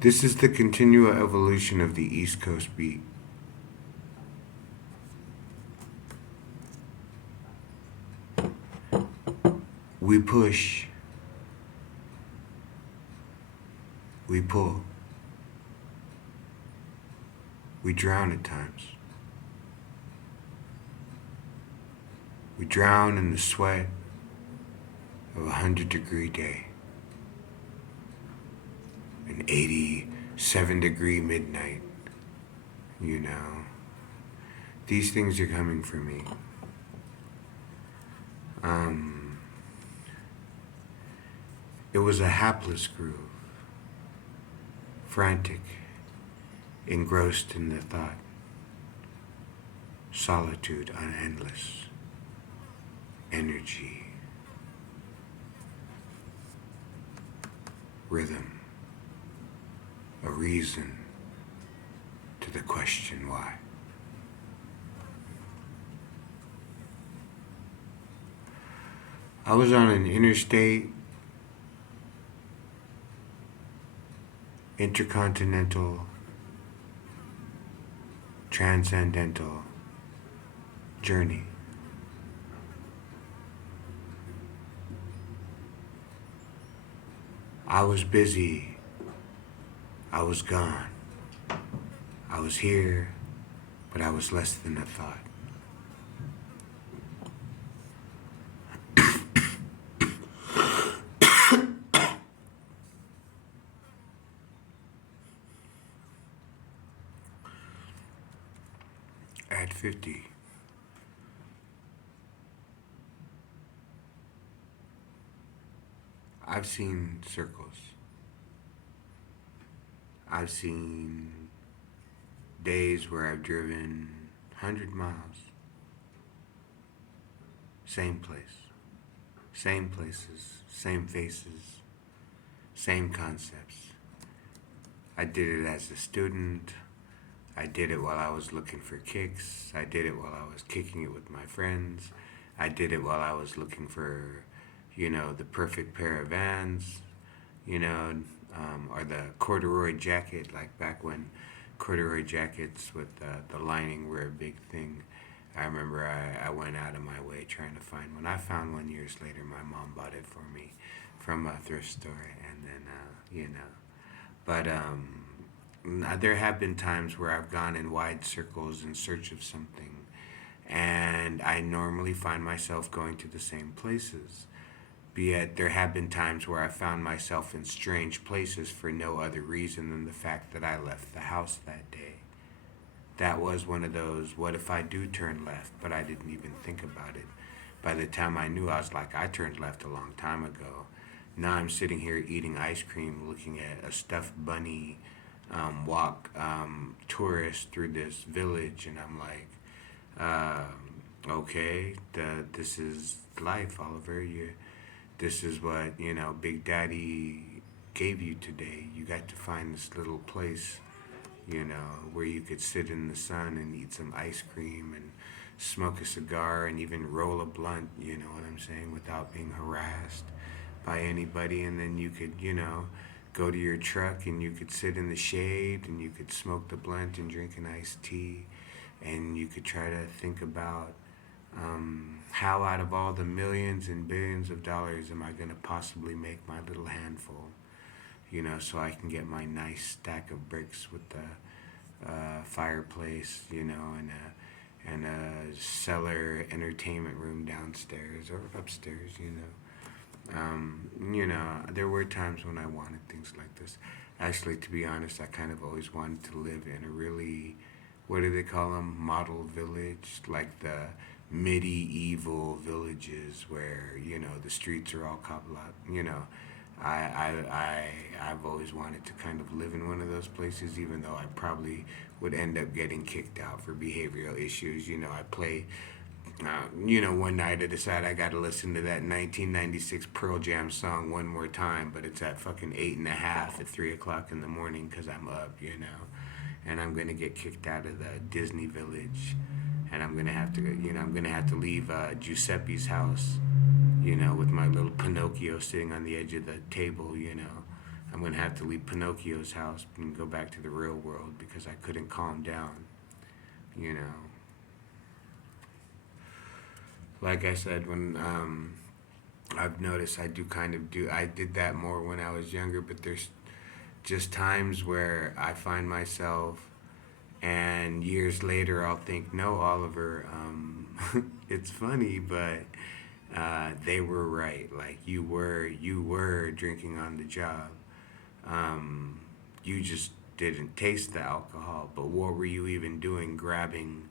This is the continual evolution of the East Coast beat. We push, we pull, we drown at times. We drown in the sweat of a 100-degree day, an 87-degree midnight, you know. These things are coming for me. It was a hapless groove, frantic, engrossed in the thought, solitude unendless, energy, rhythm, a reason to the question why. I was on an interstate, intercontinental, transcendental journey. I was busy. I was gone. I was here, but I was less than a thought. At 50, I've seen circles. I've seen days where I've driven 100 miles. Same place, same places, same faces, same concepts. I did it as a student. I did it while I was looking for kicks. I did it while I was kicking it with my friends. I did it while I was looking for, the perfect pair of Vans, or the corduroy jacket, like back when corduroy jackets with the lining were a big thing. I remember I went out of my way trying to find one. I found one years later. My mom bought it for me from a thrift store, and then, But there have been times where I've gone in wide circles in search of something, and I normally find myself going to the same places. Yet there have been times where I found myself in strange places for no other reason than the fact that I left the house that day. That was one of those, what if I do turn left, but I didn't even think about it. By the time I knew, I was like, I turned left a long time ago. Now I'm sitting here eating ice cream, looking at a stuffed bunny walk tourist through this village, and I'm like, okay, this is life, Oliver. This is what, Big Daddy gave you today. You got to find this little place, where you could sit in the sun and eat some ice cream and smoke a cigar and even roll a blunt, you know what I'm saying, without being harassed by anybody. And then you could, go to your truck and you could sit in the shade and you could smoke the blunt and drink an iced tea, and you could try to think about how out of all the millions and billions of dollars am I going to possibly make my little handful, so I can get my nice stack of bricks with the fireplace, and a cellar entertainment room downstairs or upstairs, there were times when I wanted things like this. Actually, to be honest, I kind of always wanted to live in a really, what do they call them, model village, like the medieval villages where, the streets are all cobbled up, I've always wanted to kind of live in one of those places, even though I probably would end up getting kicked out for behavioral issues. I play, one night I decide I got to listen to that 1996 Pearl Jam song one more time, but it's at fucking 8:30 at 3 o'clock in the morning because I'm up, and I'm gonna get kicked out of the Disney Village, and I'm gonna have to, I'm gonna have to leave Giuseppe's house, with my little Pinocchio sitting on the edge of the table, I'm gonna have to leave Pinocchio's house and go back to the real world because I couldn't calm down. You know, like I said, when I've noticed I do kind of do. I did that more when I was younger, but there's just times where I find myself, and years later I'll think, no, Oliver, it's funny, but they were right. Like you were drinking on the job. Um, you just didn't taste the alcohol, but what were you even doing grabbing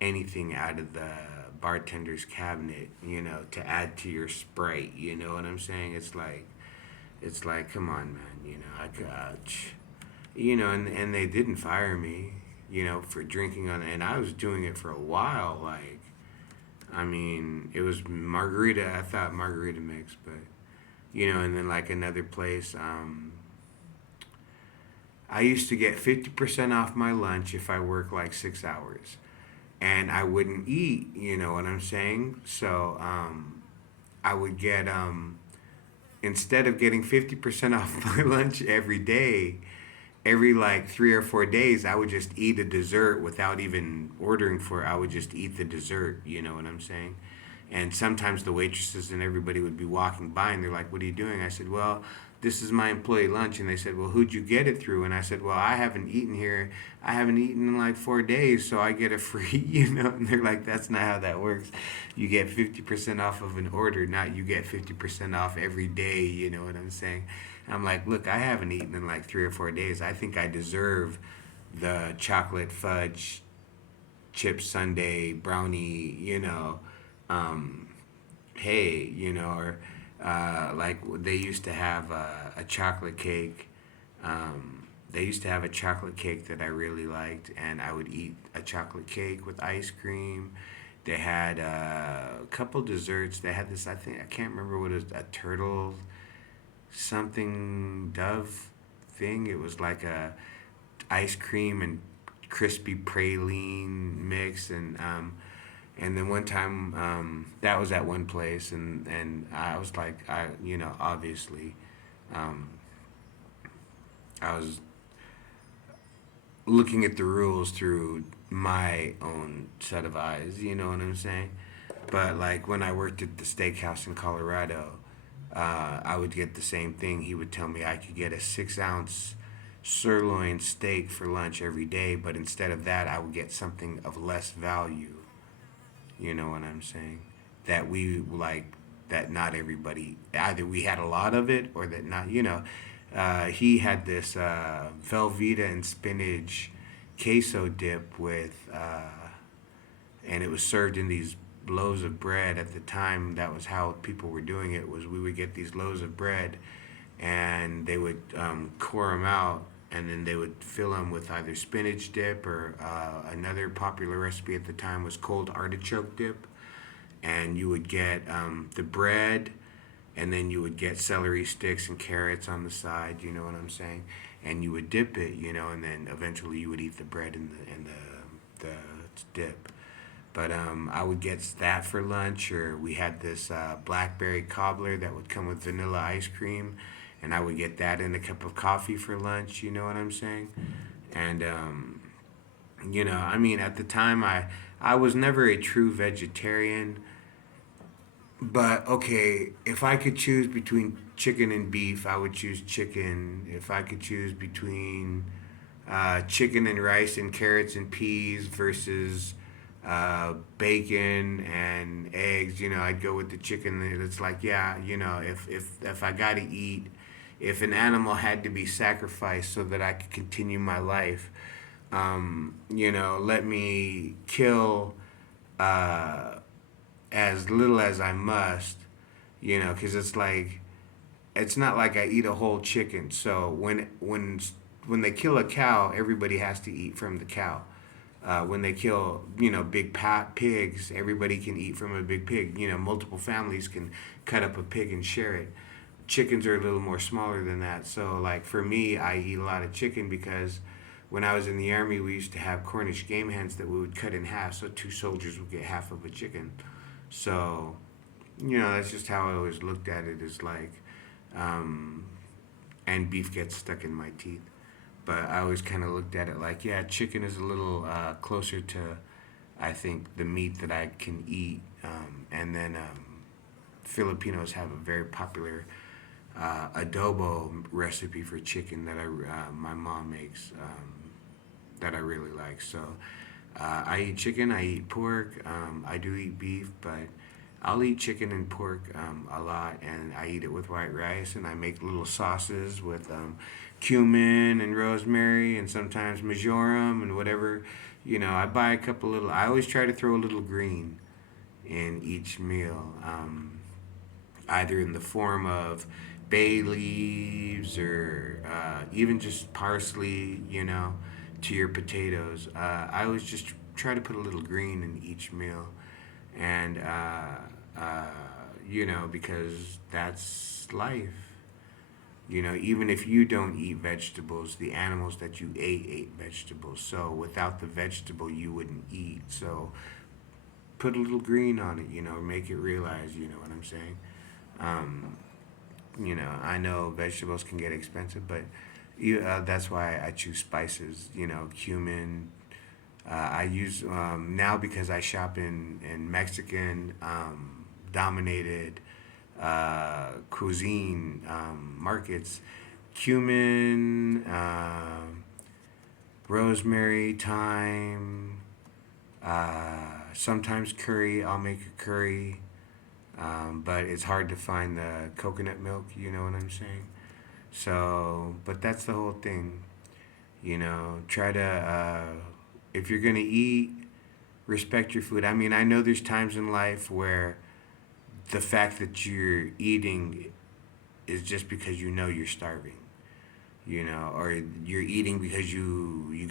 anything out of the bartender's cabinet, to add to your Sprite, you know what I'm saying? It's like, come on, man, and they didn't fire me, for drinking on, and I was doing it for a while, like, I mean, it was margarita, I thought margarita mix, but, and then like another place, I used to get 50% off my lunch if I work like 6 hours. And I wouldn't eat, you know what I'm saying? So I would get, instead of getting 50% off my lunch every day, every like 3 or 4 days, I would just eat a dessert without even ordering for it. I would just eat the dessert, you know what I'm saying? And sometimes the waitresses and everybody would be walking by and they're like, "What are you doing?" I said, "Well, this is my employee lunch." And they said, "Well, who'd you get it through?" And I said, "Well, I haven't eaten here. I haven't eaten in like 4 days, so I get a free," And they're like, "That's not how that works. You get 50% off of an order, not you get 50% off every day," you know what I'm saying? I'm like, "Look, I haven't eaten in like 3 or 4 days. I think I deserve the chocolate fudge chip sundae brownie, um, hey, or like they used to have a chocolate cake. They used to have a chocolate cake that I really liked, and I would eat a chocolate cake with ice cream. They had a couple desserts. They had this, I think, I can't remember what it was, a turtle something dove thing. It was like a ice cream and crispy praline mix, and then one time, that was at one place, and I was like, obviously, um, I was looking at the rules through my own set of eyes, you know what I'm saying? But like when I worked at the steakhouse in Colorado, I would get the same thing. He would tell me I could get a 6 ounce sirloin steak for lunch every day, but instead of that, I would get something of less value. You know what I'm saying? That we like, that not everybody, either we had a lot of it or that not, he had this Velveeta and spinach queso dip with, and it was served in these loaves of bread. At the time, that was how people were doing it, was we would get these loaves of bread and they would core them out, and then they would fill them with either spinach dip or another popular recipe at the time was cold artichoke dip. And you would get the bread, and then you would get celery sticks and carrots on the side. You know what I'm saying? And you would dip it, and then eventually you would eat the bread and the dip. But I would get that for lunch, or we had this blackberry cobbler that would come with vanilla ice cream, and I would get that in a cup of coffee for lunch. You know what I'm saying? And I mean, at the time, I was never a true vegetarian, but okay, if I could choose between chicken and beef, I would choose chicken. If I could choose between chicken and rice and carrots and peas versus bacon and eggs, I'd go with the chicken. It's like, yeah, if I gotta eat, if an animal had to be sacrificed so that I could continue my life, let me kill uh, as little as I must, because it's like, it's not like I eat a whole chicken. So when they kill a cow, everybody has to eat from the cow. When they kill, big pigs, everybody can eat from a big pig. Multiple families can cut up a pig and share it. Chickens are a little more smaller than that. So, like, for me, I eat a lot of chicken because when I was in the army, we used to have Cornish game hens that we would cut in half, so two soldiers would get half of a chicken. So, that's just how I always looked at it. Is like, um, and beef gets stuck in my teeth. But I always kind of looked at it like, yeah, chicken is a little closer to, I think, the meat that I can eat. And then Filipinos have a very popular adobo recipe for chicken that my mom makes, that I really like. So I eat chicken, I eat pork, I do eat beef, but I'll eat chicken and pork a lot, and I eat it with white rice, and I make little sauces with cumin and rosemary, and sometimes marjoram and whatever. I buy a couple little. I always try to throw a little green in each meal, either in the form of bay leaves or even just parsley, to your potatoes. I always just try to put a little green in each meal. And, uh, because that's life. Even if you don't eat vegetables, the animals that you ate vegetables. So without the vegetable, you wouldn't eat. So put a little green on it, make it realize, you know what I'm saying? Um, I know vegetables can get expensive, but that's why I choose spices, cumin. I use now because I shop in Mexican dominated cuisine markets. Cumin, rosemary, thyme, sometimes curry. I'll make a curry, but it's hard to find the coconut milk. You know what I'm saying? So, but that's the whole thing. Try to if you're gonna eat, respect your food. I mean, I know there's times in life where the fact that you're eating is just because you're starving, or you're eating because you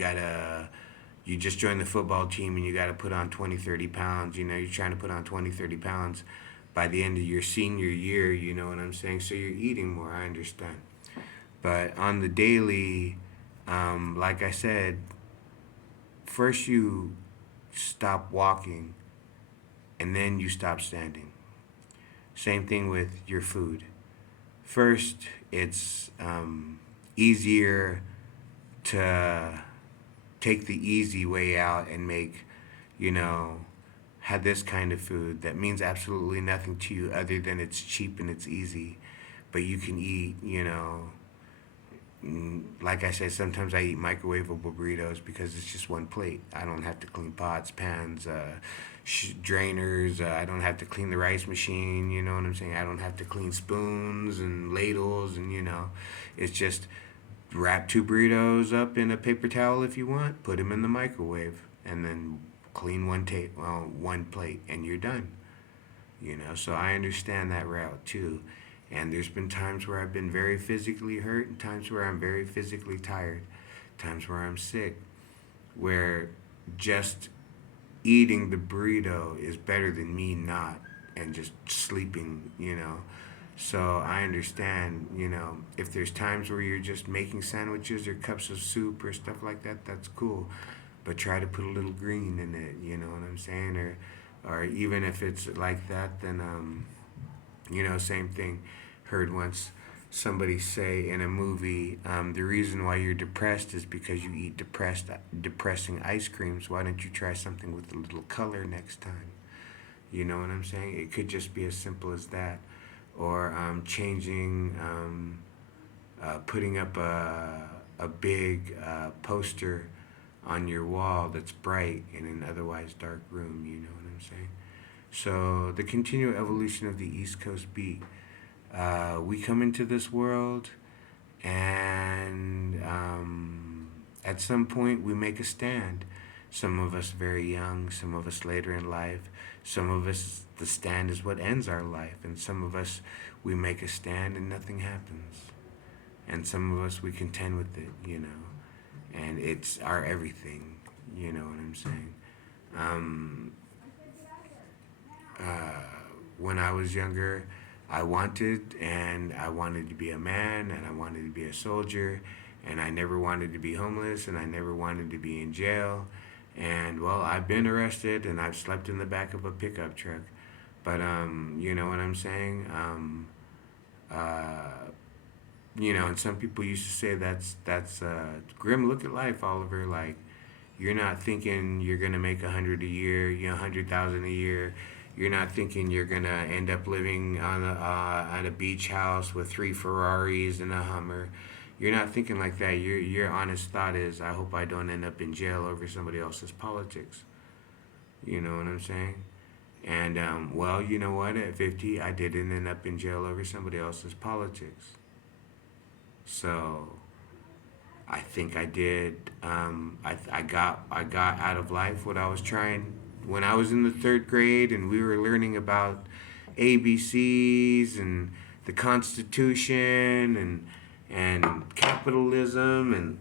just joined the football team and you got to put on 20, 30 pounds. You're trying to put on 20, 30 pounds by the end of your senior year, you know what I'm saying? So you're eating more, I understand. But on the daily, like I said, first you stop walking and then you stop standing. Same thing with your food. First, it's easier to take the easy way out and make, you know, have this kind of food that means absolutely nothing to you other than it's cheap and it's easy. But you can eat, like I said, sometimes I eat microwavable burritos because it's just one plate. I don't have to clean pots, pans, drainers. I don't have to clean the rice machine. You know what I'm saying? I don't have to clean spoons and ladles, and it's just wrap two burritos up in a paper towel if you want. Put them in the microwave, and then clean one plate, and you're done. So I understand that route too. And there's been times where I've been very physically hurt and times where I'm very physically tired, times where I'm sick, where just eating the burrito is better than me not and just sleeping. So I understand, if there's times where you're just making sandwiches or cups of soup or stuff like that, that's cool. But try to put a little green in it, you know what I'm saying? Or even if it's like that, then same thing. Heard once somebody say in a movie, the reason why you're depressed is because you eat depressing ice creams. Why don't you try something with a little color next time? You know what I'm saying? It could just be as simple as that. Or changing, putting up a big poster on your wall that's bright in an otherwise dark room. You know what I'm saying? So the continual evolution of the East Coast beat. We come into this world, and at some point we make a stand. Some of us very young, some of us later in life. Some of us, the stand is what ends our life, and some of us, we make a stand and nothing happens. And some of us, we contend with it. And it's our everything, you know what I'm saying? Um, when I was younger, I wanted to be a man, and I wanted to be a soldier, and I never wanted to be homeless, and I never wanted to be in jail. And well, I've been arrested, and I've slept in the back of a pickup truck. But you know what I'm saying? Uh, And some people used to say that's grim look at life, Oliver. Like, you're not thinking you're gonna make 100 a year, 100,000 a year. You're not thinking you're gonna end up living on a beach house with 3 Ferraris and a Hummer. You're not thinking like that. Your honest thought is, I hope I don't end up in jail over somebody else's politics. You know what I'm saying? And well, you know what? At 50, I didn't end up in jail over somebody else's politics. So I think I did. I got out of life what I was trying when I was in the third grade, and we were learning about ABCs and the Constitution and capitalism, and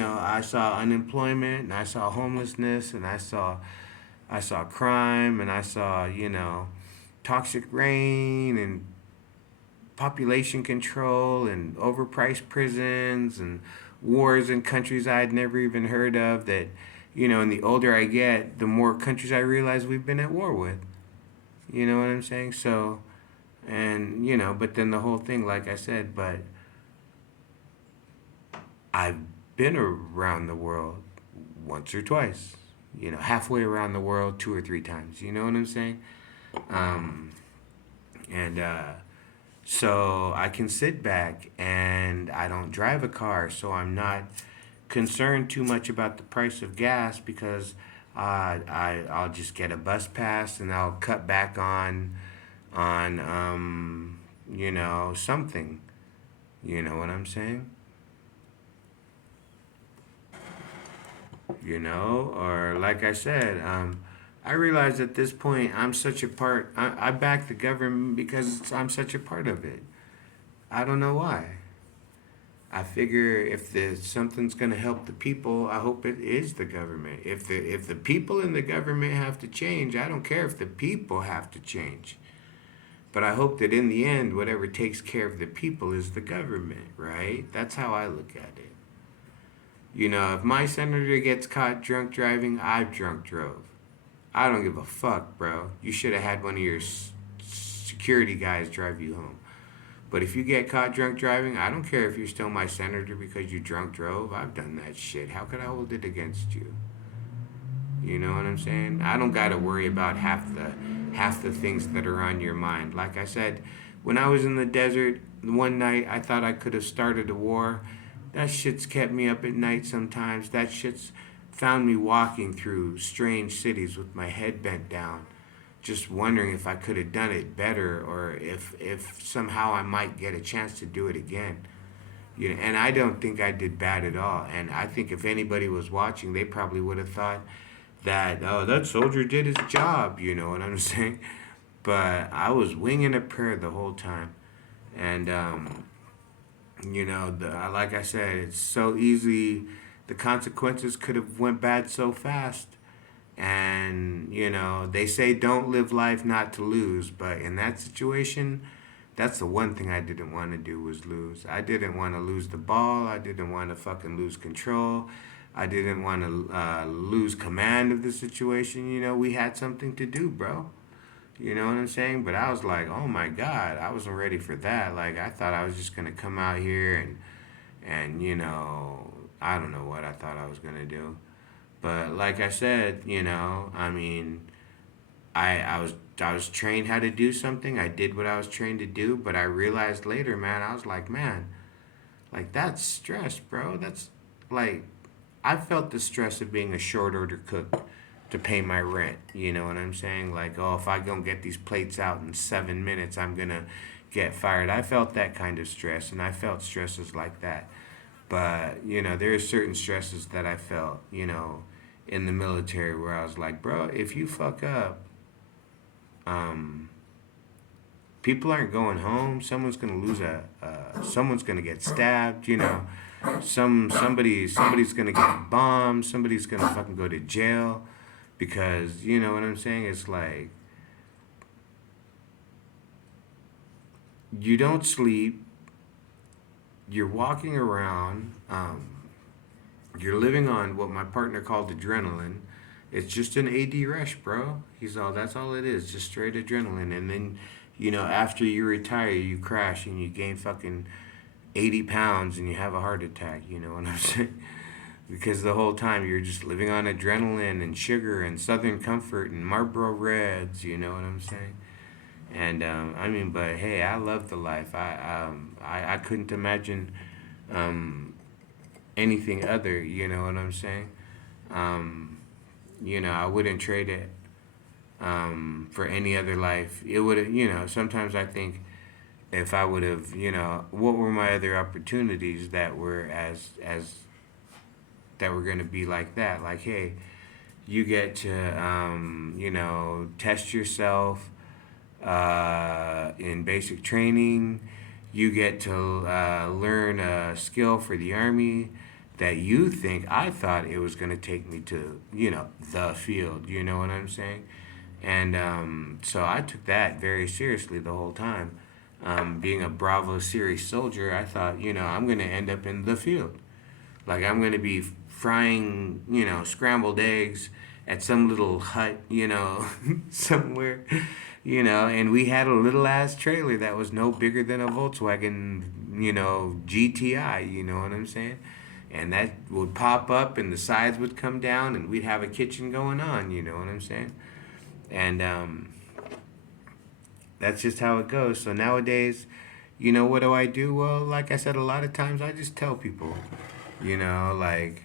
I saw unemployment, and I saw homelessness, and I saw crime, and I saw toxic rain and population control and overpriced prisons and wars in countries I had never even heard of. That, and the older I get, the more countries I realize we've been at war with. You know what I'm saying? So, and, but then the whole thing, like I said, but I've been around the world once or twice, halfway around the world 2 or 3 times. You know what I'm saying? Um, and, So I can sit back and I don't drive a car, so I'm not concerned too much about the price of gas because I'll just get a bus pass and I'll cut back on something. You know what I'm saying? Or like I said, I realize at this point I'm such a part. I back the government because I'm such a part of it. I don't know why. I figure if something's gonna help the people, I hope it is the government. If the people in the government have to change, I don't care if the people have to change. But I hope that in the end, whatever takes care of the people is the government, right? That's how I look at it. If my senator gets caught drunk driving, I've drunk drove. I don't give a fuck, bro. You should have had one of your security guys drive you home. But if you get caught drunk driving, I don't care if you're still my senator because you drunk drove. I've done that shit. How could I hold it against you? You know what I'm saying? I don't gotta worry about half the things that are on your mind. Like I said, when I was in the desert one night, I thought I could have started a war. That shit's kept me up at night sometimes. That shit's found me walking through strange cities with my head bent down, just wondering if I could have done it better or if somehow I might get a chance to do it again. And I don't think I did bad at all. And I think if anybody was watching, they probably would have thought that, oh, that soldier did his job. You know what I'm saying? But I was winging a prayer the whole time. And like I said, it's so easy. The consequences could have went bad so fast. And they say don't live life not to lose, but in that situation, that's the one thing I didn't want to do was lose. I didn't want to lose the ball. I didn't want to fucking lose control. I didn't want to lose command of the situation. We had something to do, bro. You know what I'm saying? But I was like, oh my God, I wasn't ready for that. Like, I thought I was just going to come out here and I don't know what I thought I was going to do. But like I said, I mean, I was trained how to do something. I did what I was trained to do, but I realized later, man, I was like, man, like that's stress, bro. That's like I felt the stress of being a short order cook to pay my rent. You know what I'm saying? Like, oh, if I don't get these plates out in 7 minutes, I'm gonna get fired. I felt that kind of stress, and I felt stresses like that. But there are certain stresses that I felt, in the military where I was like, bro, if you fuck up, um, people aren't going home. Someone's gonna lose someone's gonna get stabbed. Somebody's gonna get bombed. Somebody's gonna fucking go to jail because you know what I'm saying. It's like you don't sleep. You're walking around. You're living on what my partner called adrenaline. It's just an AD rush, bro. That's all it is, just straight adrenaline. And then, after you retire, you crash and you gain fucking 80 pounds and you have a heart attack, you know what I'm saying? Because the whole time you're just living on adrenaline and sugar and Southern Comfort and Marlboro Reds, you know what I'm saying? And I mean, but hey, I love the life. I couldn't imagine um, anything other, you know what I'm saying? Um, I wouldn't trade it for any other life. It would, sometimes I think if I would have, what were my other opportunities that were that were going to be like that? Like, hey, you get to, test yourself in basic training. You get to learn a skill for the army that you think I thought it was going to take me to, the field. You know what I'm saying? And so I took that very seriously the whole time. Being a Bravo Series soldier, I thought, I'm going to end up in the field. Like, I'm going to be frying, scrambled eggs at some little hut, somewhere, and we had a little ass trailer that was no bigger than a Volkswagen, GTI, you know what I'm saying? And that would pop up and the sides would come down and we'd have a kitchen going on, you know what I'm saying? And that's just how it goes. So nowadays, what do I do? Well, like I said, a lot of times I just tell people, like,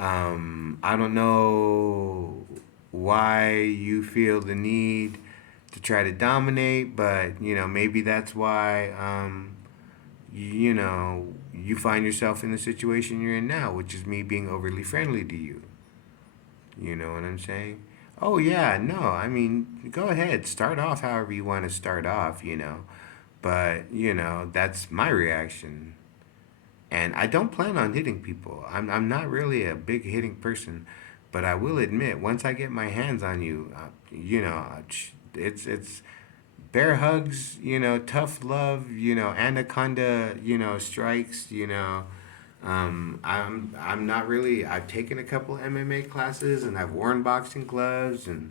I don't know why you feel the need to try to dominate, but, maybe that's why, you find yourself in the situation you're in now, which is me being overly friendly to you. You know what I'm saying? Oh, yeah, no, I mean, go ahead, start off however you want to start off, But, that's my reaction. And I don't plan on hitting people. I'm not really a big hitting person. But I will admit, once I get my hands on you, it's bear hugs, tough love, anaconda, strikes, I'm not really. I've taken a couple MMA classes and I've worn boxing gloves and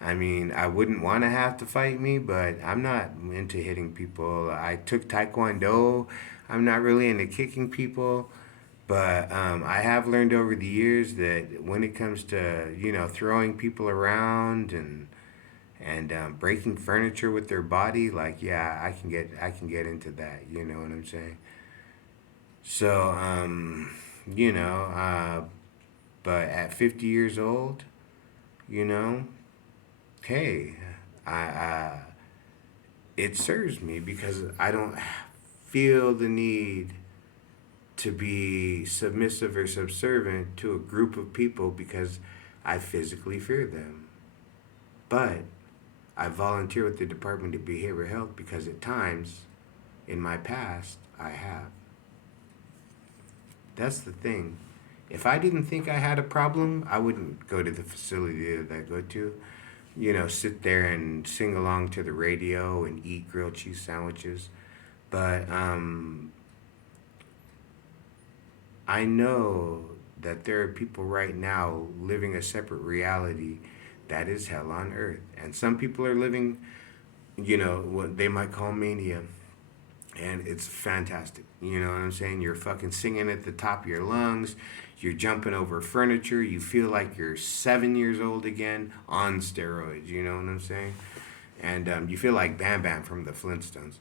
I mean I wouldn't want to have to fight me, but I'm not into hitting people. I took Taekwondo. I'm not really into kicking people, but I have learned over the years that when it comes to throwing people around and breaking furniture with their body, like yeah, I can get into that. You know what I'm saying? So, you know, uh, but at 50 years old, you know, hey, I it serves me because I don't feel the need to be submissive or subservient to a group of people because I physically fear them. But I volunteer with the Department of Behavioral Health because at times in my past I have. That's the thing. If I didn't think I had a problem, I wouldn't go to the facility that I go to. Sit there and sing along to the radio and eat grilled cheese sandwiches. But I know that there are people right now living a separate reality that is hell on earth. And some people are living, what they might call mania. And it's fantastic. You know what I'm saying? You're fucking singing at the top of your lungs. You're jumping over furniture. You feel like you're 7 years old again on steroids. You know what I'm saying? And you feel like Bam Bam from the Flintstones,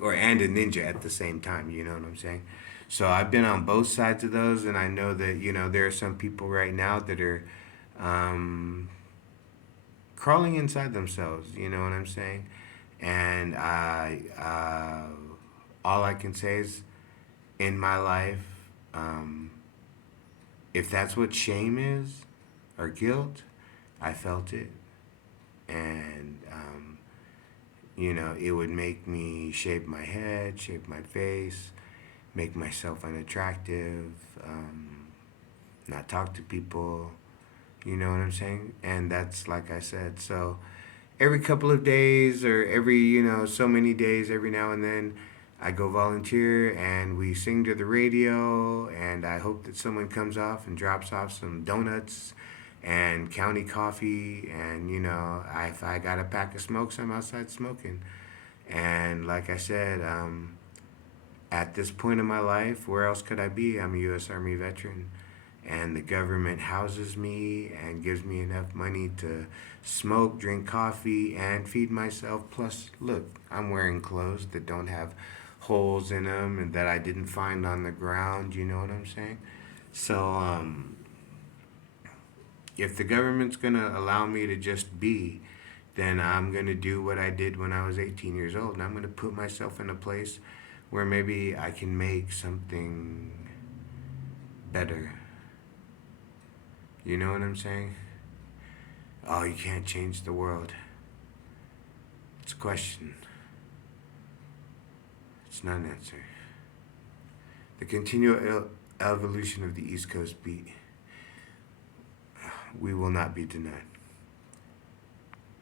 and a ninja at the same time. You know what I'm saying? So I've been on both sides of those, and I know that there are some people right now that are um, crawling inside themselves. You know what I'm saying? And all I can say is, in my life, um, if that's what shame is or guilt, I felt it, and it would make me shave my head, shave my face, make myself unattractive, not talk to people. You know what I'm saying? And that's like I said. So every couple of days or every so many days, every now and then, I go volunteer and we sing to the radio, and I hope that someone comes off and drops off some donuts and county coffee, and if I got a pack of smokes, I'm outside smoking. And like I said, at this point in my life, where else could I be? I'm a U.S. Army veteran, and the government houses me and gives me enough money to smoke, drink coffee, and feed myself. Plus, look, I'm wearing clothes that don't have holes in them and that I didn't find on the ground. You know what I'm saying? So, if the government's gonna allow me to just be, then I'm gonna do what I did when I was 18 years old, and I'm gonna put myself in a place where maybe I can make something better. You know what I'm saying? Oh, you can't change the world. It's a question. It's not an answer. The continual evolution of the East Coast beat, we will not be denied.